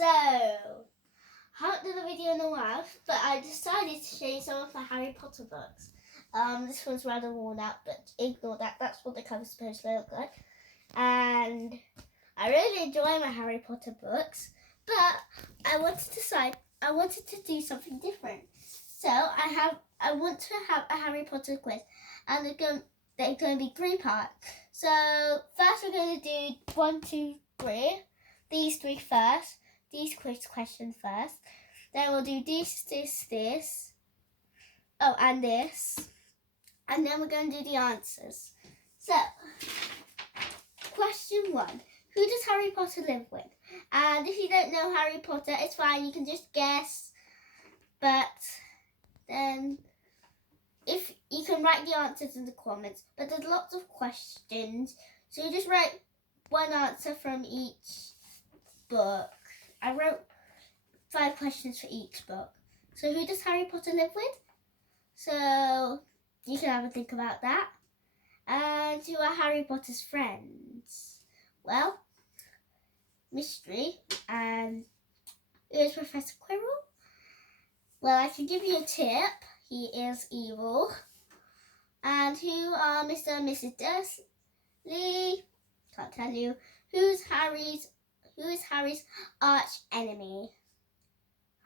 So, I haven't done a video in a while, but I decided to show you some of my Harry Potter books. This one's rather worn out, but ignore that. That's what the cover's supposed to look like. And I really enjoy my Harry Potter books, but I wanted to do something different. So I want to have a Harry Potter quiz, and they're going to be 3 parts. So first we're going to do 1, 2, 3. These 3 first. These quiz questions first. Then we'll do this. Oh, and this. And then we're going to do the answers. So, question 1. Who does Harry Potter live with? And if you don't know Harry Potter, it's fine. You can just guess. But then, if you can write the answers in the comments. But there's lots of questions. So you just write one answer from each book. I wrote 5 questions for each book. So who does Harry Potter live with? So you can have a think about that. And who are Harry Potter's friends? Well, mystery. And who is Professor Quirrell? Well, I can give you a tip. He is evil. And who are Mr. and Mrs. Dursley? Can't tell you. Who is Harry's arch enemy?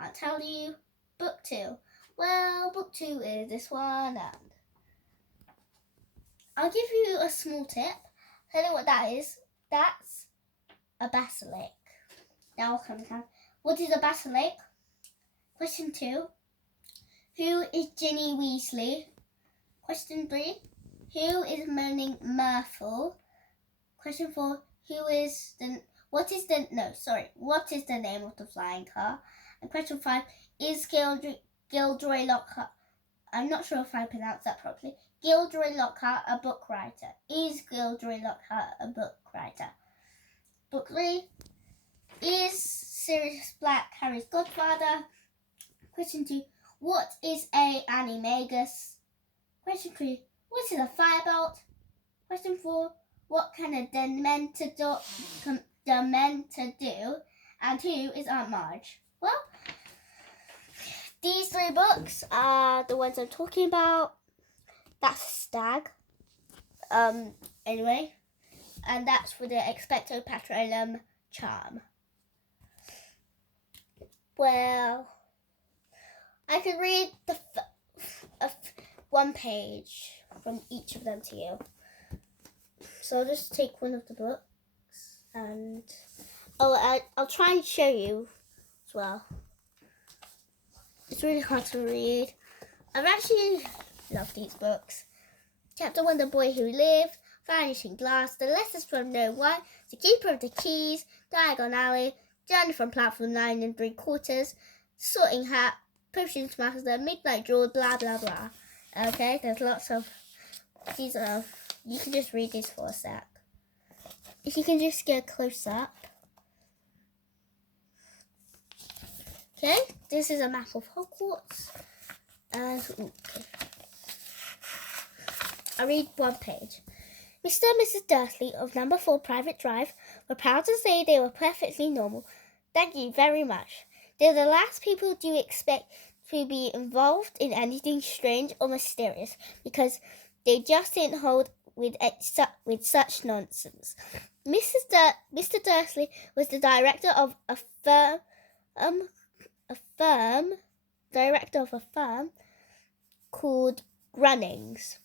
Can't tell you. Book 2. Well, book 2 is this one, and I'll give you a small tip. Tell you what that is. That's a basilisk. Now I'll come down. What is a basilisk? Question 2. Who is Ginny Weasley? Question 3. Who is Moaning Myrtle? Question 4. What is the name of the flying car? And question 5. Is Gilderoy Lockhart, I'm not sure if I pronounced that properly, Gilderoy Lockhart a book writer? Is Gilderoy Lockhart a book writer? Book 3. Is Sirius Black Harry's godfather? Question 2. What is a animagus? Question 3. What is a firebolt? Question 4. What can a Dementor do? And who is Aunt Marge? Well, these 3 books are the ones I'm talking about. That's a stag. Anyway. And that's for the Expecto Patronum charm. Well, I could read one page from each of them to you. So I'll just take one of the books and I'll try and show you as well. It's really hard to read. I've actually loved these books. Chapter 1, The Boy Who Lived, Vanishing Glass, The Letters from No One, The Keeper of the Keys, Diagon Alley, Journey from Platform 9 3/4, Sorting Hat, Potions Master, Midnight Draw, blah blah blah. Okay, there's lots of these. You can just read these for a sec. If you can just get a close up. Okay, this is a map of Hogwarts. Okay. I read one page. Mr. and Mrs. Dursley of number 4 Private Drive were proud to say they were perfectly normal. Thank you very much. They're the last people you expect to be involved in anything strange or mysterious because they just didn't hold with such nonsense. Mr. Dursley was the director of a firm called Grunnings,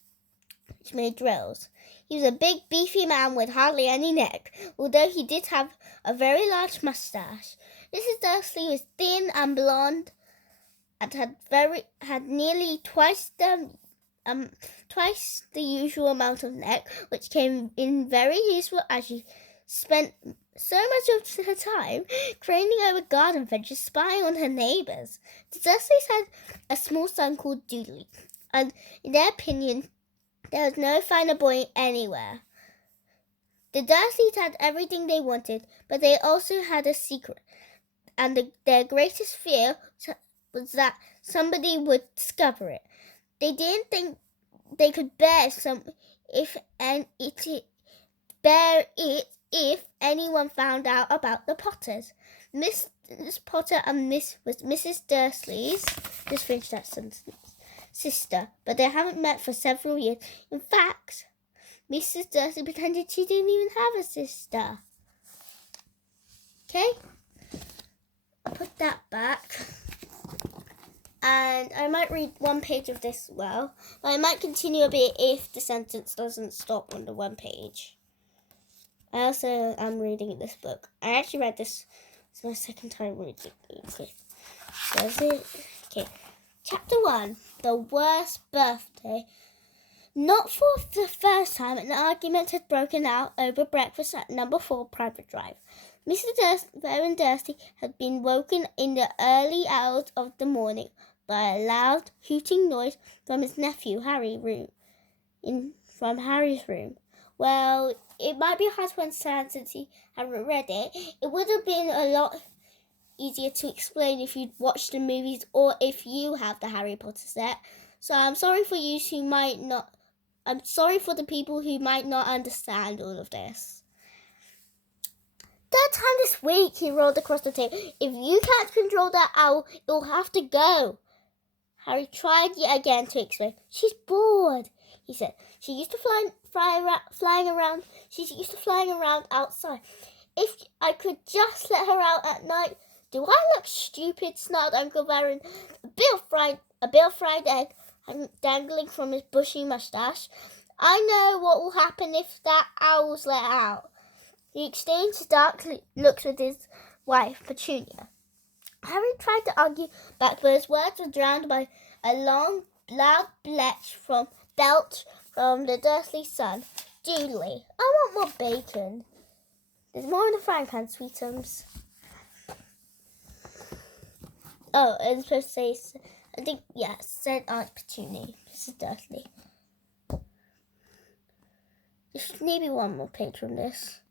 which made drills. He was a big, beefy man with hardly any neck, although he did have a very large moustache. Mrs. Dursley was thin and blonde, and had nearly twice the usual amount of neck, which came in very useful as she spent so much of her time craning over garden fences, spying on her neighbours. The Dursleys had a small son called Dudley, and in their opinion, there was no finer boy anywhere. The Dursleys had everything they wanted, but they also had a secret, and their greatest fear was that somebody would discover it. They didn't think they could bear it if anyone found out about the Potters. Mrs. Potter and Mrs. Dursley's, just finished that sentence, sister, but they haven't met for several years. In fact, Mrs. Dursley pretended she didn't even have a sister. Okay? I'll put that back. And I might read one page of this as well, but I might continue a bit if the sentence doesn't stop on the one page. I also am reading this book. I actually read this. It's my second time reading it. Okay. Does it? Okay. Chapter 1. The Worst Birthday. Not for the first time, an argument had broken out over breakfast at number 4 Private Drive. Mr. Baron Dursley had been woken in the early hours of the morning by a loud hooting noise from his nephew Harry's room. Well, it might be hard to understand since he hadn't read it. It would have been a lot easier to explain if you'd watched the movies or if you have the Harry Potter set. So I'm sorry for you who might not. I'm sorry for the people who might not understand all of this. Third time this week, he rolled across the table. If you can't control that owl, it'll have to go. Harry tried yet again to explain. She's bored, he said. She used to flying around outside. If I could just let her out at night. Do I look stupid? Snarled Uncle Baron. A bill fried egg dangling from his bushy moustache. I know what will happen if that owl's let out. He exchanged dark looks with his wife, Petunia. Harry tried to argue back, but his words were drowned by a long, loud belch from the Dursley son. Julie, I want more bacon. There's more in the frying pan, sweetums. Oh, I'm supposed to say, I think, yeah, said Aunt Petunia, Mrs. Dursley. Just maybe one more page from this.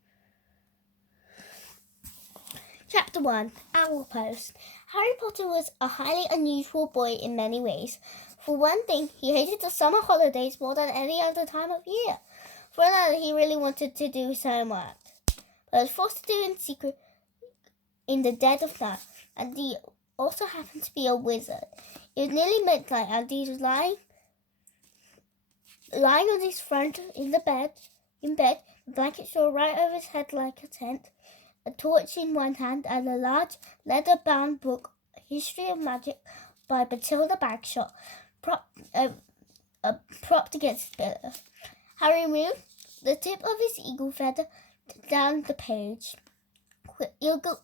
Chapter 1, Owl Post. Harry Potter was a highly unusual boy in many ways. For one thing, he hated the summer holidays more than any other time of year. For another, he really wanted to do his homework, but was forced to do it in secret in the dead of night, and he also happened to be a wizard. It was nearly midnight, and he was lying on his front in bed, the blanket shawl right over his head like a tent, a torch in one hand, and a large leather-bound book, History of Magic by Matilda Bagshot, propped against his pillow. Harry moved the tip of his eagle feather down the page. Eagle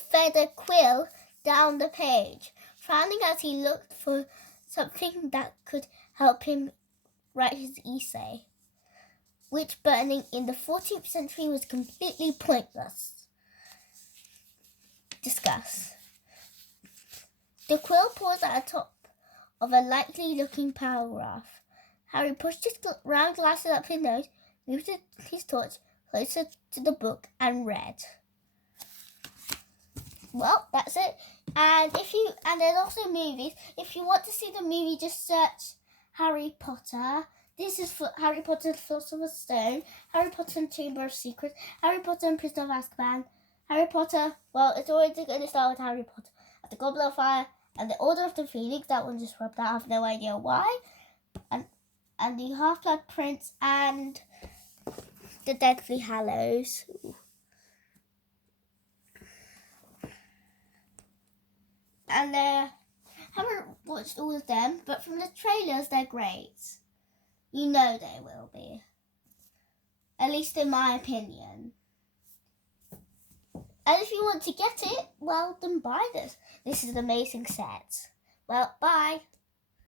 feather quill down the page, frowning as he looked for something that could help him write his essay, which burning in the 14th century was completely pointless. Discuss. The quill paused at the top of a likely-looking paragraph. Harry pushed his round glasses up his nose, moved his torch closer to the book, and read. Well, that's it. And there's also movies. If you want to see the movie, just search Harry Potter. This is for Harry Potter and the Philosopher's Stone, Harry Potter and Chamber of Secrets, Harry Potter and Prisoner of Azkaban, Harry Potter, well, it's always going to start with Harry Potter, at the Goblet of Fire, and the Order of the Phoenix. That one just rubbed out, I have no idea why. And the Half-Blood Prince and the Deathly Hallows. And I haven't watched all of them, but from the trailers, they're great. You know they will be. At least in my opinion. And if you want to get it, well, then buy this. This is an amazing set. Well, bye.